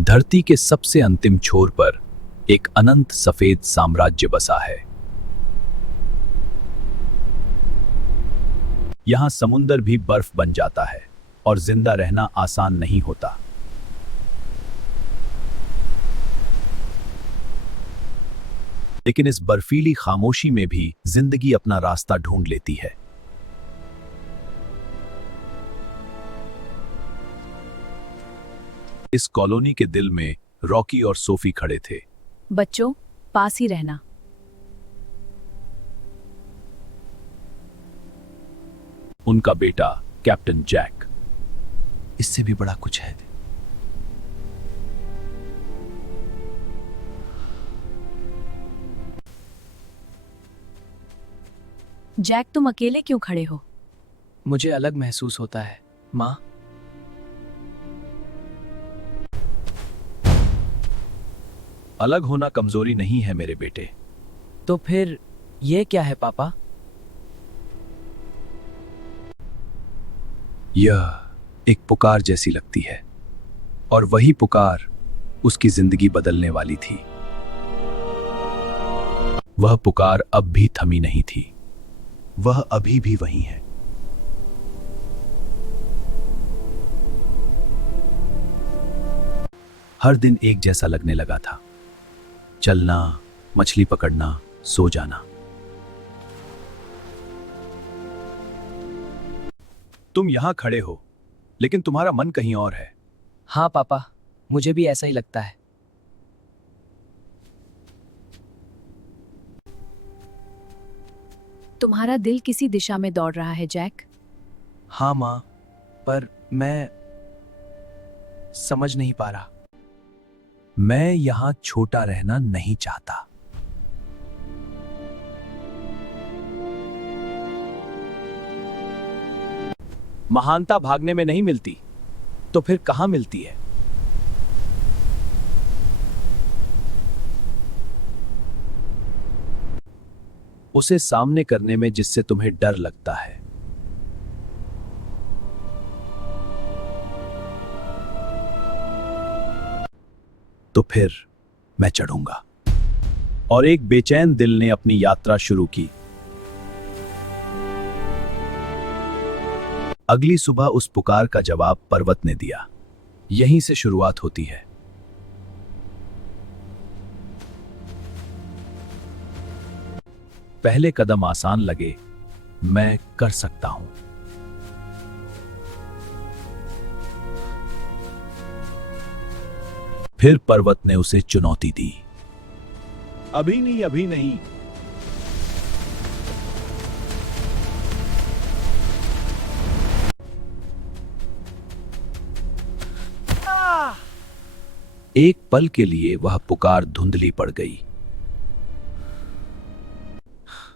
धरती के सबसे अंतिम छोर पर एक अनंत सफेद साम्राज्य बसा है। यहां समुंदर भी बर्फ बन जाता है और जिंदा रहना आसान नहीं होता। लेकिन इस बर्फीली खामोशी में भी जिंदगी अपना रास्ता ढूंढ लेती है। इस कॉलोनी के दिल में रॉकी और सोफी खड़े थे। बच्चों, पास ही रहना। उनका बेटा कैप्टन जैक। इससे भी बड़ा कुछ है। जैक, तुम अकेले क्यों खड़े हो? मुझे अलग महसूस होता है, माँ। अलग होना कमजोरी नहीं है मेरे बेटे। तो फिर ये क्या है पापा? यह एक पुकार जैसी लगती है, और वही पुकार उसकी जिंदगी बदलने वाली थी। वह पुकार अब भी थमी नहीं थी। वह अभी भी वही है। हर दिन एक जैसा लगने लगा था। चलना, मछली पकड़ना, सो जाना। तुम यहां खड़े हो, लेकिन तुम्हारा मन कहीं और है। हाँ पापा, मुझे भी ऐसा ही लगता है। तुम्हारा दिल किसी दिशा में दौड़ रहा है जैक। हाँ माँ, पर मैं समझ नहीं पा रहा। मैं यहां छोटा रहना नहीं चाहता। महानता भागने में नहीं मिलती, तो फिर कहां मिलती है? उसे सामने करने में जिससे तुम्हें डर लगता है। तो फिर मैं चढ़ूंगा। और एक बेचैन दिल ने अपनी यात्रा शुरू की। अगली सुबह उस पुकार का जवाब पर्वत ने दिया। यहीं से शुरुआत होती है। पहले कदम आसान लगे, मैं कर सकता हूं। फिर पर्वत ने उसे चुनौती दी। अभी नहीं, अभी नहीं। एक पल के लिए वह पुकार धुंधली पड़ गई।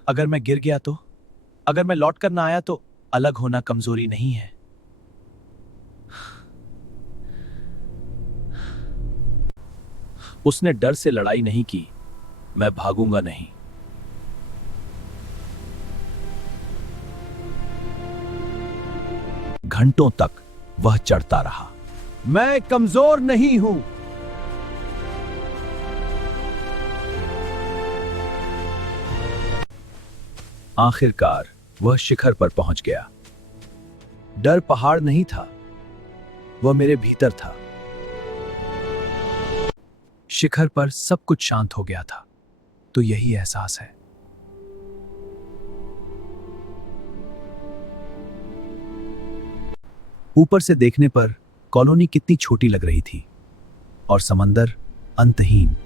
अगर मैं गिर गया तो? अगर मैं लौट कर ना आया तो? अलग होना कमजोरी नहीं है। उसने डर से लड़ाई नहीं की। मैं भागूंगा नहीं। घंटों तक वह चढ़ता रहा। मैं कमजोर नहीं हूं। आखिरकार वह शिखर पर पहुंच गया। डर पहाड़ नहीं था, वह मेरे भीतर था। शिखर पर सब कुछ शांत हो गया था। तो यही एहसास है। ऊपर से देखने पर कॉलोनी कितनी छोटी लग रही थी, और समंदर अंतहीन।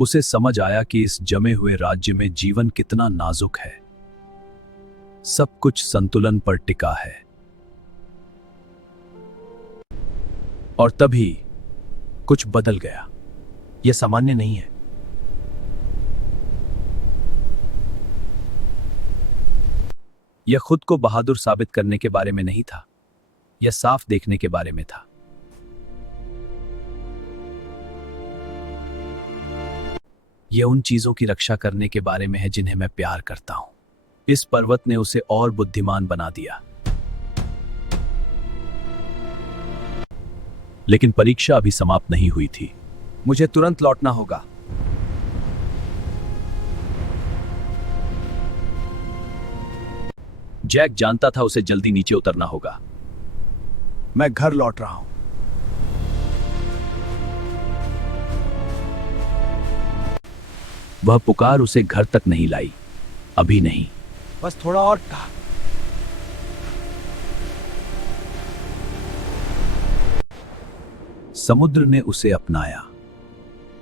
उसे समझ आया कि इस जमे हुए राज्य में जीवन कितना नाजुक है। सब कुछ संतुलन पर टिका है। और तभी कुछ बदल गया। यह सामान्य नहीं है। यह खुद को बहादुर साबित करने के बारे में नहीं था। यह साफ देखने के बारे में था। यह उन चीजों की रक्षा करने के बारे में है जिन्हें मैं प्यार करता हूं। इस पर्वत ने उसे और बुद्धिमान बना दिया। लेकिन परीक्षा अभी समाप्त नहीं हुई थी। मुझे तुरंत लौटना होगा। जैक जानता था उसे जल्दी नीचे उतरना होगा। मैं घर लौट रहा हूं। वह पुकार उसे घर तक नहीं लाई, अभी नहीं। बस थोड़ा और था। समुद्र ने उसे अपनाया।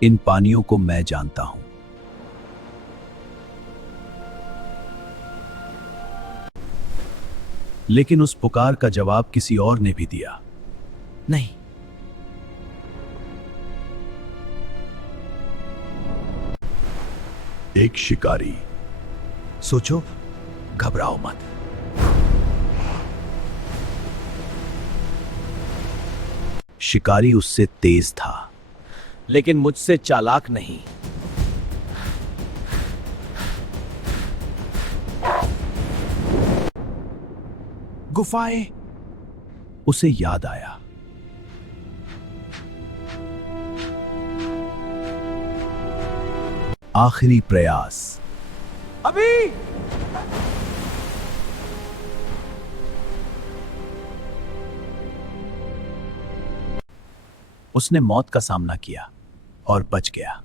इन पानियों को मैं जानता हूं। लेकिन उस पुकार का जवाब किसी और ने भी दिया। नहीं। एक शिकारी। सोचो, घबराओ मत। शिकारी उससे तेज था, लेकिन मुझसे चालाक नहीं। गुफाएं। उसे याद आया। आखिरी प्रयास। अभी। उसने मौत का सामना किया और बच गया।